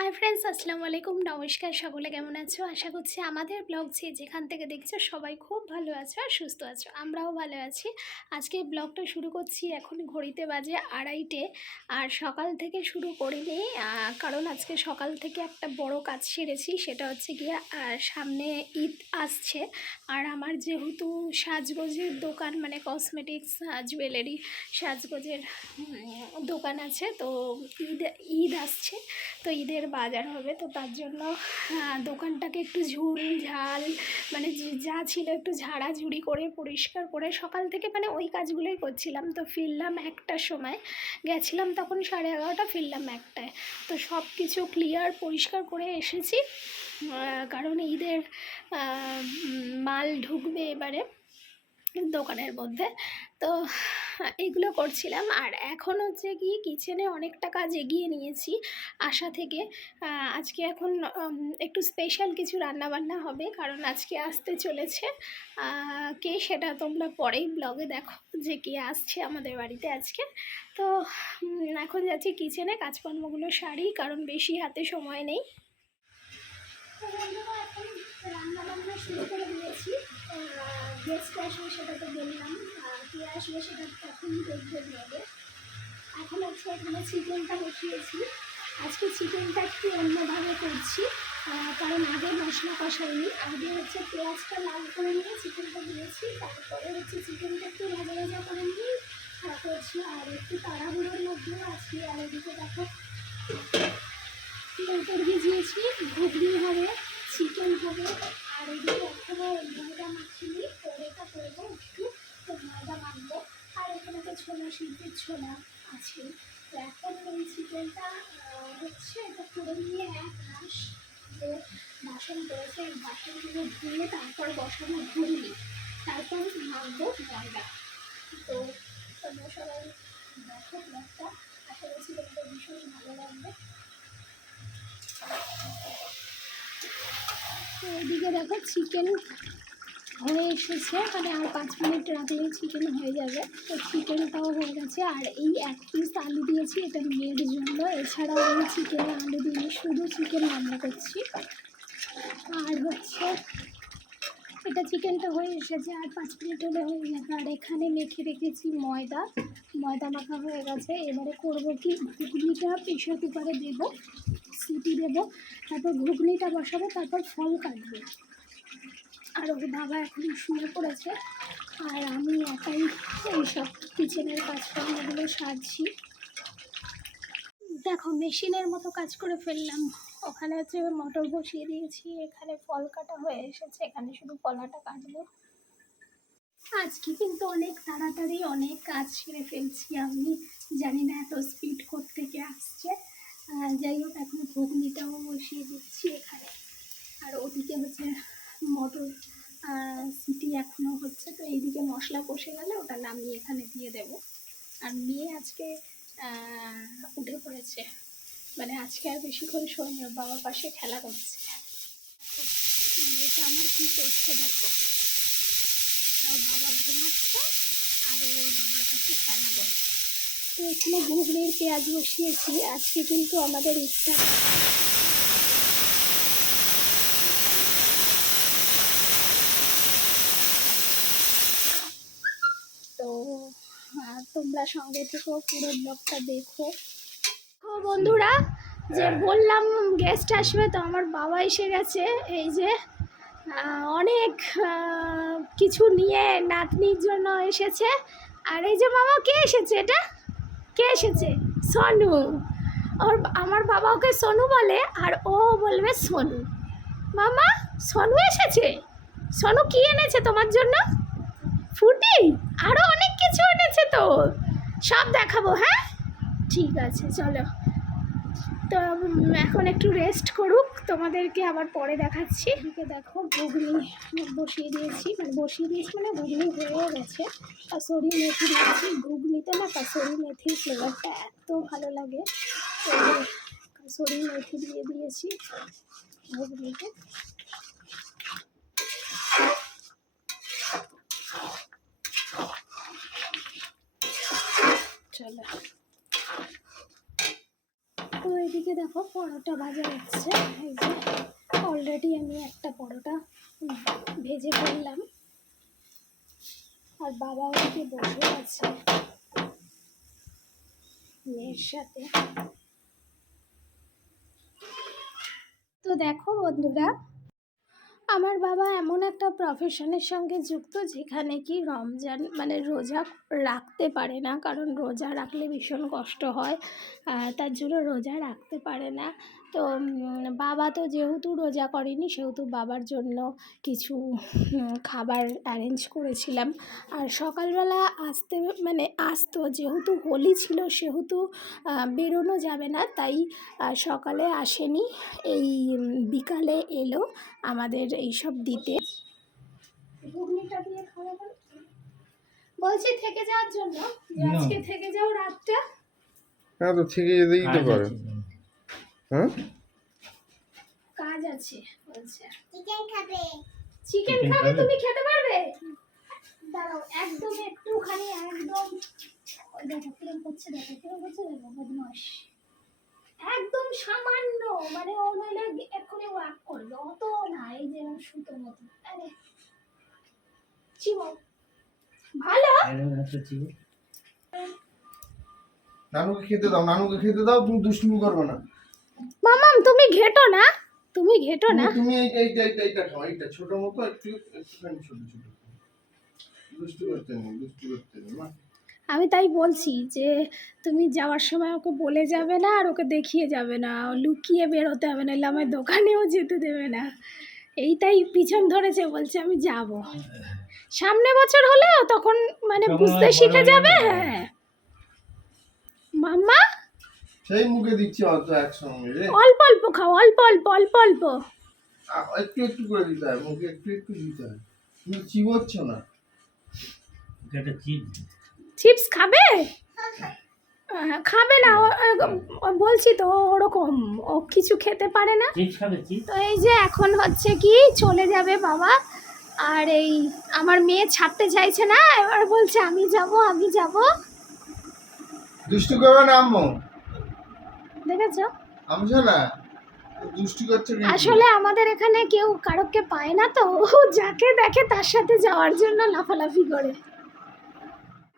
Hi friends আসসালামু আলাইকুম। নমস্কার সকলে, কেমন আছো? আশা করছি আমাদের ব্লগ যে যেখান থেকে দেখছ, সবাই খুব ভালো আছো আর সুস্থ আছো। আমরাও ভালো আছি। আজকে ব্লগটা শুরু করছি এখন ঘড়িতে বাজে আড়াইটে আর সকাল থেকে শুরু করিনি কারণ আজকে সকাল থেকে একটা বড় কাজ সেরেছি, সেটা হচ্ছে গিয়ে সামনে ঈদ আসছে। আর আমার যেহেতু সাজগোজের দোকান মানে কসমেটিক্স জুয়েলারি সাজগোজের দোকান আছে, তো ঈদ ঈদ আসছে। তো ঈদের বাজার হবে, তো তার জন্য দোকানটাকে একটু ঝুল, ঝাল মানে যা ছিল একটু ঝাড়াঝুড়ি করে, পরিষ্কার করে সকাল থেকে মানে ওই কাজগুলোই করছিলাম। তো ফিরলাম একটার সময়, গেছিলাম তখন সাড়ে এগারোটা, ফিরলাম একটায়। তো সব কিছু ক্লিয়ার পরিষ্কার করে এসেছি। কারণ ঈদের মাল ঢুকবে এবারে। দোকানের মধ্যে। তো এগুলো করছিলাম। আর এখন হচ্ছে কি, কিচেনে অনেকটা কাজ এগিয়ে নিয়েছি আশা থেকে। আজকে এখন একটু স্পেশাল কিছু রান্না বান্না হবে, কারণ আজকে আসতে চলেছে। কে সেটা তোমরা পরেই ব্লগে দেখো যে কে আসছে আমাদের বাড়িতে আজকে। তো এখন যাচ্ছি কিচেনে। কাজকর্মগুলো সারি, কারণ বেশি হাতে সময় নেই। তো বন্ধুরা, এখন রান্না বান্না শুরু করে দিয়েছি। গেস্ট আসবে সেটা তো বললাম কে আসবে সেটা তখন দেখবে ব্লগে এখন হচ্ছে এখানে চিকেনটা বসিয়েছি। আজকে চিকেনটা একটু অন্যভাবে করছি কারণ আগে মশলা কষাইনি। আগে হচ্ছে পেঁয়াজটা লাল করে নিয়ে চিকেনটা দিয়েছি, তারপরে হচ্ছে চিকেনটা একটু ভাজা ভাজা করে নিয়ে করছি। আর একটু তাড়াহুড়োর মধ্যেও আজকে আর এদিকে দেখো তেলটা ভিজিয়েছি। ঘুগনি হবে, চিকেন হবে আর এদিকে এখনও ময়দা মাখিনি পরেটা করব একটু। তো ময়দা মাখবো। আর এখানে তো ছোলা শিল্পের ছোলা আছে। এখন এই হচ্ছে এটা করে নিয়ে এক মাস যে বাসন করেছে বাসনগুলো ধুয়ে তারপর বসানো ঘুগনি। তারপর মাখবো ময়দা। তো তোমরা সবাই দেখো ব্লগটা। আশা করছি তোমাদের ভীষণ ভালো লাগবে। এদিকে দেখো চিকেন হয়ে এসেছে। মানে আর পাঁচ মিনিট রাখলেই চিকেন হয়ে যাবে। তো চিকেনটাও হয়ে গেছে। আর এই এক পিস আলু দিয়েছি, এটা মেয়ের জন্য। এছাড়াও আমি চিকেনে আলু দিয়ে শুধু চিকেন রান্না করছি। আর হচ্ছে এটা চিকেনটা হয়ে এসেছে, আর পাঁচ মিনিট হলে হয়ে যাবে। আর এখানে মেখে রেখেছি ময়দা। ময়দা মাখা হয়ে গেছে। এবারে করব কি? ঘুগনিটা প্রেশার কুকারে দেবো, সিটি দেবো, তারপর ঘুগনিটা বসাবো, তারপর ফল কাটবো। আর ওর বাবা এখন শুয়ে পড়েছে, আর আমি একাই এইসব কিচেনের কাজকর্মগুলো সারছি। দেখো মেশিনের মতো কাজ করে ফেললাম। ওখানে হচ্ছে মটর বসিয়ে দিয়েছি, এখানে ফল কাটা হয়ে এসেছে, এখানে শুধু কলাটা কাটবো। আজকে কিন্তু অনেক তাড়াতাড়ি অনেক কাজ সেরে ফেলছি আমি, জানি না এত স্পিড থেকে আসছে। যাই হোক, এখন ঘুগনিটাও বসিয়ে দিচ্ছি এখানে। আর ওদিকে হচ্ছে মটর সিটি এখনও হচ্ছে, তো এইদিকে মশলা কষে গেলে ওটা নামিয়ে এখানে দিয়ে দেব। আর মেয়ে আজকে উঠে পড়েছে। মানে আজকে আর বেশিক্ষণ শোয়নি বাবার পাশে খেলা করছে। মেয়েটা আমার কী করছে দেখো। আর ওর বাবা ঘুমাচ্ছে, আর ওর বাবার কাছে খেলা করছে। তো এখানে ঘুগনির পেঁয়াজ বসিয়েছি, আজকে কিন্তু আমাদের ইচ্ছা তো তোমরা সঙ্গে থেকেও পুরো ব্লগটা দেখো। বন্ধুরা যে বললাম গেস্ট আসবে তো আমার বাবা এসে গেছে। এই যে অনেক কিছু নিয়ে নাতনির জন্য এসেছে। আর এই যে মামা কে এসেছে এটা? কে এসেছে? সোনু। ওর আমার বাবা ওকে সোনু বলে আর ও বলবে সোনু। মামা সোনু এসেছে? সোনু কি এনেছে তোমার জন্য? ফুটি? আরও অনেক কিছু এনেছে তো। সব দেখাবো হ্যাঁ? ঠিক আছে, চলো। তো এখন একটু রেস্ট করুক, তোমাদেরকে আবার পরে দেখাচ্ছি। এদিকে দেখো, ঘুগনি বসিয়ে দিয়েছি। মানে বসিয়ে দিয়েছি মানে ঘুগনি হয়ে গেছে। কাসরি মেথি দিয়েছি। ঘুগনিতে না কাসরি মেথির ফ্লেভারটা এত ভালো লাগে। তো কাসরি মেথি দিয়ে দিয়েছি ঘুগনিতে চলো তো এদিকে দেখো পরোটা ভাজা হচ্ছে। এই যে অলরেডি আমি একটা পরোটা ভেজে ফেললাম। আর বাবা ওদিকে বসে আছে মেয়ের সাথে। তো দেখো বন্ধুরা আমার বাবা এমন একটা প্রফেশনের সঙ্গে যুক্ত যেখানে কি রমজান মানে রোজা রাখতে পারে না। কারণ রোজা রাখলে ভীষণ কষ্ট হয়। তার জন্য রোজা রাখতে পারে না। তো বাবা তো যেহেতু রোজা করেনি সেহেতু বাবার জন্য কিছু খাবার অ্যারেঞ্জ করেছিলাম। আর সকালবেলা আসতে মানে আসতো যেহেতু হোলি ছিল সেহেতু বেরোনো যাবে না তাই সকালে আসেনি। এই বিকালে এলো আমাদের এইসব দিতে। বলছি থেকে যাওয়ার জন্য? আজকে থেকে যাও রাতটা? হ্যাঁ তো থেকে যেতেই তো পারে। হ্যাঁ কাজ আছে বলছে। চিকেন খাবে। চিকেন খাবে? তুমি খেতে পারবে? দাঁড়াও একদম একটুখানি একদম। দেখো কিরম করছে দেখো কিরম করছে দেখো বদমাস একদম সামান্য মানে ও নইলে এক্ষুনি ওয়াক করবে। অত না এই যে সুতোর মতো। আরে চিমো ভালো? নানুকে খেতে দাও নানুকে খেতে দাও তুমি দুষ্টুমি করবে না। মামাম তুমি ঘেটো না? তুমি ঘেটো না? তুমি- এইটা এইটা এইটা এইটা খাও এইটা ছোট মতো একটু একটুখানি ছোট ছোট দুষ্টু করতে নেই দুষ্টু করতে নেই মা। আমি তাই বলছি যে তুমি যাওয়ার সময় ওকে বলে যাবে না আর ওকে দেখিয়ে যাবে না। ও লুকিয়ে বেরোতে হবে না আমার দোকানেও যেতে দেবে না। এইটাই পিছন ধরেছে বলছে আমি যাব। সামনে বছর হলেও তখন মানে বুঝতে শিখে যাবে যাবে। হ্যাঁ। মাম্মা? সেই মুখে দিচ্ছি অত একসঙ্গে রে। অল্প অল্প খাও অল্প অল্প অল্প অল্প। একটু একটু করে দিতে হয় মুখে একটু একটু দিতে হয়। তুমি চিবোচ্ছ না। এটা চিজ চিপস খাবে? আহ, খাবে না বলছি তো ওরকম ও কিছু খেতে পারে না? তো এই যে এখন হচ্ছে কি চলে যাবে বাবা। আর এই আমার মেয়ে ছাড়তে চাইছে না এবার বলছে আমি যাব আমি যাব। দুষ্টু করবে না আম্মু। দেখেছ আমছো দুষ্টু করছে আসলে আমাদের এখানে কেউ কারোকে পায় না তো। ও যাকে দেখে তার সাথে যাওয়ার জন্য লাফালাফি করে।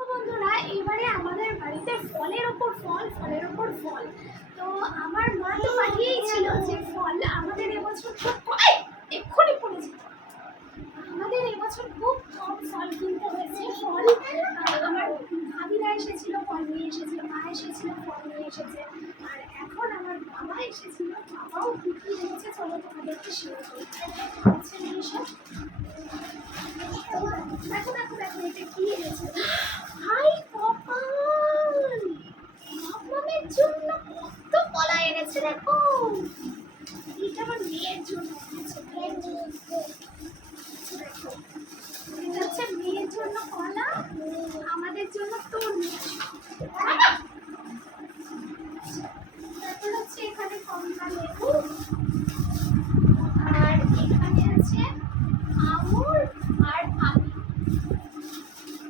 বন্ধুরা এবারে আমাদের বাড়িতে ফলের ওপর ফল ফলের ওপর ফল। তো আমার মা তো পাঠিয়েই ছিল যে ফল আমাদের এবছর খুব ক- এই, এক্ষুনি আমাদের এবছর খুব কম ফল কিনতে হয়েছে। ফল আমার ভাবিরা এসেছিল ফল নিয়ে এসেছিল মা এসেছিল ফল নিয়ে এসেছে। আর এখন আমার বাবা এসেছিল, বাবাও কি কি চলো তোমাদেরকে শেয়ার দেখো দেখো দেখো কি এনেছে? হাই, কপাল! মামামের জন্য কত কলা এনেছে, দেখো। এটা আমার মেয়ের জন্য এনেছে, মেয়ের জন্য দেখো এটা হচ্ছে মেয়ের জন্য কলা, আমাদের জন্য তরমুজ তারপর হচ্ছে এখানে কমলা লেবু। আর এখানে আছে আঙুর আর আপেল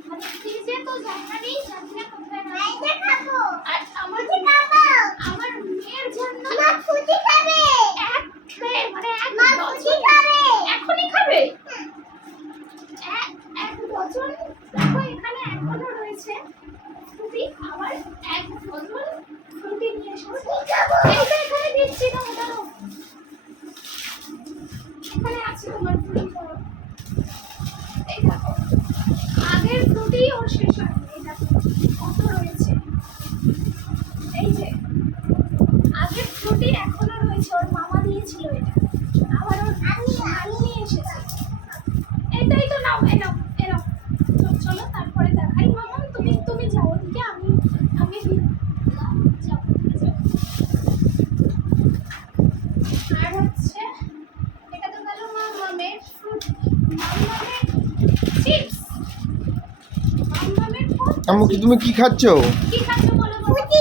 মানে ফ্রিজে তো জায়গা নেই জানি না কোথায় আর আমার খাব আমার মেয়ের জন্য মা ফুটি খাবে এক ট্রে মানে এক মা ফুটি ডজন খাবে এখনই খাবে এক এক ডজন দেখো এখানে এখনও রয়েছে ফ্রুটি আবার এক ডজন ফ্রুটি নিয়ে এসেছে এইটা এখানে দিচ্ছি না দাঁড়াও এখানে আছে তোমার ফ্রুটি করো এই দেখো আগের ফ্রুটি ওর শেষ হয়নি এই দেখো কত রয়েছে এই যে আগের ফ্রুটি এখনও রয়েছে ওর মামা দিয়েছিল এটা। আবার ওর আমি আমি নিয়ে এসেছি। এটাই তো নাও এনাও চ- চলো তারপরে দেখাই। মামা তুমি তুমি যাও ওদিকে আমি আমি যাও আর হচ্ছে এটা তো গেল মামামের ফ্রুট মামামের চিপস মামামের আম্মু কি তুমি কি খাচ্ছ? কি খাচ্ছ বলো ফুটি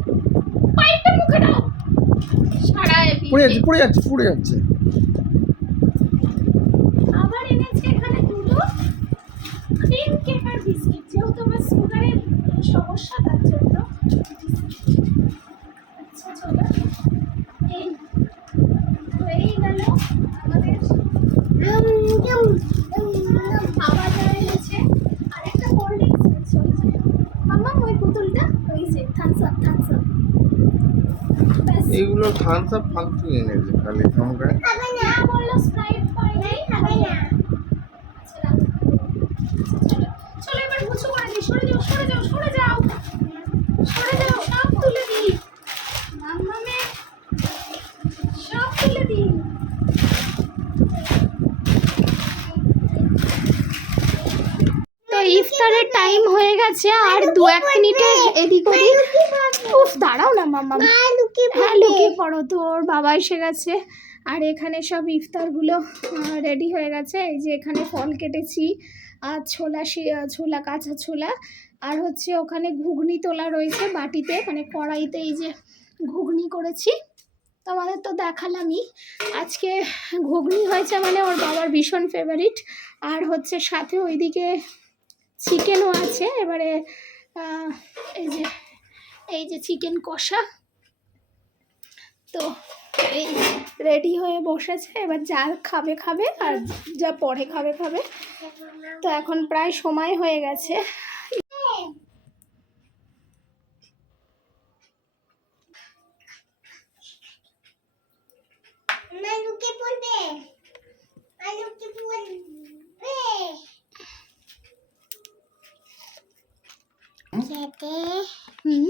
পড়ে যাচ্ছে পড়ে যাচ্ছে পড়ে যাচ্ছে। আবার এনেছে এখানে বিস্কিট সুগারের সমস্যা তার জন্য আচ্ছা চলো এই হয়েই গেল আমাদের খাওয়া দাওয়া এনেছে আর একটা কোল্ড ড্রিঙ্কস এনেছে ওই যে মাম্মা ওই পুতুলটা ওই যে থামস আপ থামস আপ ব্যাস এইগুলো থামস আপ ফালতু এনেছে খালি থামকায় খাবে না না বলল স্প্রাইট পাই নাই খাবে না আচ্ছা, রাখো। চলো চলো এবার মুছু করে দিই সরে যাও সরে যাও সরে যাও সরে যাও সব তুলে দিই। মাম্মামে সব তুলে দিই। তো ইফতারের টাইম হয়ে গেছে। আর দু এক মিনিটে এদিক ওদিক উফ দাঁড়াও না মাম্মা। মা লুকিয়ে হ্যাঁ লুকিয়ে পড়ো তোর বাবা এসে গেছে। আর এখানে সব ইফতারগুলো রেডি হয়ে গেছে। এই যে এখানে ফল কেটেছি আর ছোলা ছোলা কাঁচা ছোলা। আর হচ্ছে ওখানে ঘুগনি তোলা রয়েছে বাটিতে মানে কড়াইতে এই যে ঘুগনি করেছি। তোমাদের তো দেখালামই। আজকে ঘুগনি হয়েছে মানে ওর বাবার ভীষণ ফেভারিট আর হচ্ছে সাথে ওইদিকে চিকেনও আছে। এবারে এই যে চিকেন কষা। তো এই রেডি হয়ে বসেছে এবার যা খাবে খাবে আর যা পরে খাবে খাবে। তো এখন প্রায় সময় হয়ে গেছে। হুম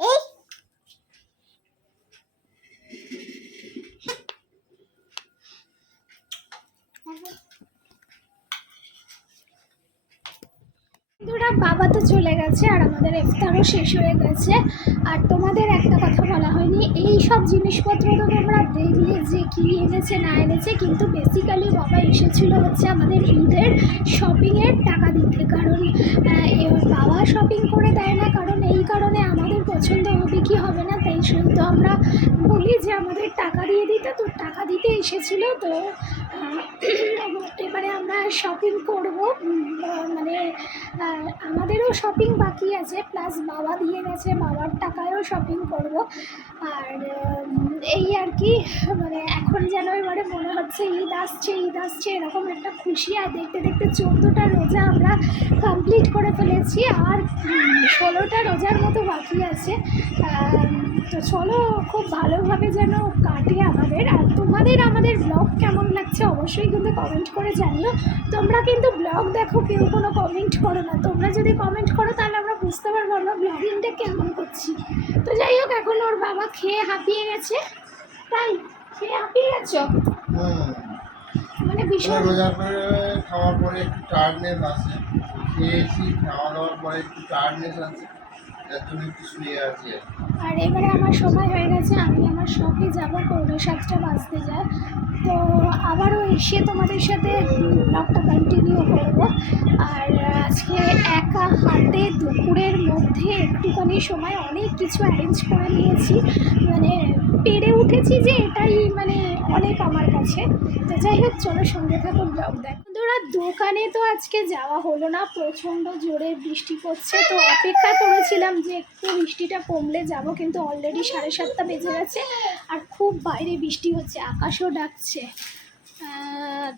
এই বন্ধুরা বাবা তো চলে গেছে আর আমাদের ইফতারও শেষ হয়ে গেছে। আর তোমাদের একটা কথা বলা হয়নি, এই সব জিনিসপত্র তো তোমরা দেখলে যে কী এনেছে, না এনেছে, কিন্তু বেসিক্যালি বাবা এসেছিল হচ্ছে আমাদের ঈদের শপিংয়ের টাকা দিতে। কারণ বাবা শপিং করে দেয় না, কারণ এই কারণে আমাদের পছন্দ হবে কি হবে না, তাই শুধু আমরা বলি যে আমাদের টাকা দিয়ে দিতে। তো টাকা দিতে এসেছিল, তো এবারে আমরা শপিং করব। মানে আমাদেরও শপিং বাকি আছে প্লাস বাবা দিয়ে গেছে, বাবার টাকায়ও শপিং করব। আর এই আর কি মানে এখন যেন এবারে মনে হচ্ছে ঈদ আসছে ঈদ আসছে, এরকম একটা খুশি। আর দেখতে দেখতে চোদ্দোটা রোজা আমরা কমপ্লিট করে ফেলেছি। আর ষোলোটা রোজার মতো বাকি আছে। তো চলো, খুব ভালোভাবে যেন কাটে আমাদের। আর তোমাদের, আমাদের ব্লগ কেমন লাগছে অবশ্যই কিন্তু কমেন্ট করে জানিও। তোমরা কিন্তু ব্লগ দেখো কেউ কোনো কমেন্ট করো না। তোমরা যদি কমেন্ট করো তাহলে আমরা বুঝতে পারব আমরা ব্লগিংটা কেমন করছি। তো যাই হোক এখন ওর বাবা খেয়ে হাঁপিয়ে গেছে। তাই? খেয়ে হাঁপিয়ে গেছো? মানে ভীষণ রোজা করে খাওয়ার পরে একটু টায়ার্ডনেস আসে খেয়েছি খাওয়া দাওয়ার পরে একটু টায়ার্ডনেস আছে। আর এবারে আমার সময় হয়ে গেছে, আমি আমার শখে যাব, পৌনে সাতটা বাজতে যায়। তো আবারও এসে তোমাদের সাথে ব্লগটা কন্টিনিউ করব। আর আজকে একা হাতে দুপুরের মধ্যে একটুখানি সময় অনেক কিছু অ্যারেঞ্জ করে নিয়েছি। মানে পেরে উঠেছি যে এটাই মানে অনেক আমার কাছে। তো যাই হোক, চলো সঙ্গে থাকো ব্লগ দেখো। বন্ধুরা, দোকানে তো আজকে যাওয়া হলো না, প্রচণ্ড জোরে বৃষ্টি পড়ছে। তো অপেক্ষা করেছিলাম যে একটু বৃষ্টিটা কমলে যাব, কিন্তু অলরেডি সাড়ে সাতটা বেজে গেছে আর খুব বাইরে বৃষ্টি হচ্ছে, আকাশও ডাকছে।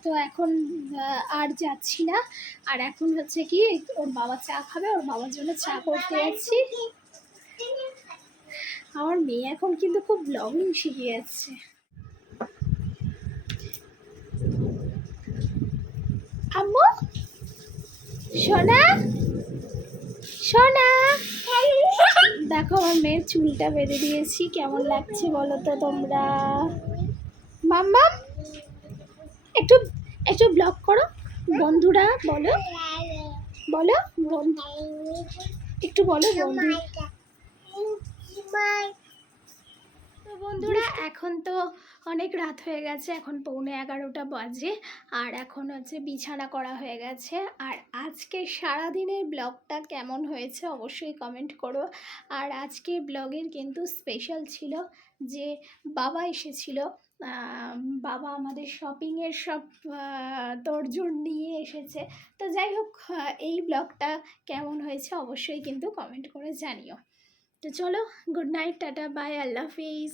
তো এখন আর যাচ্ছি না। আর এখন হচ্ছে কি, ওর বাবা চা খাবে, ওর বাবার জন্য চা করতে যাচ্ছি। আমার মেয়ে এখন কিন্তু খুব ব্লগিং শিখে যাচ্ছে আম্মু সোনা? সোনা? দেখো, আমার মেয়ের চুলটা বেঁধে দিয়েছি। কেমন লাগছে বলো তো তোমরা? মাম্মাম একটু একটু ব্লগ করো। বন্ধুরা, বলো। বলো একটু বলো, বন্ধু। বন্ধুরা এখন তো অনেক রাত হয়ে গেছে এখন পৌনে এগারোটা বাজে আর এখন হচ্ছে বিছানা করা হয়ে গেছে। আর আজকে সারাদিনের ব্লগটা কেমন হয়েছে অবশ্যই কমেন্ট করো। আর আজকে ব্লগের কিন্তু স্পেশাল ছিল যে বাবা এসেছিল বাবা আমাদের শপিংয়ের সব তোড়জোড় নিয়ে এসেছে। তো যাই হোক এই ব্লগটা কেমন হয়েছে অবশ্যই কিন্তু কমেন্ট করে জানিও। তো চলো গুড নাইট টাটা বাই আল্লাহ হাফিজ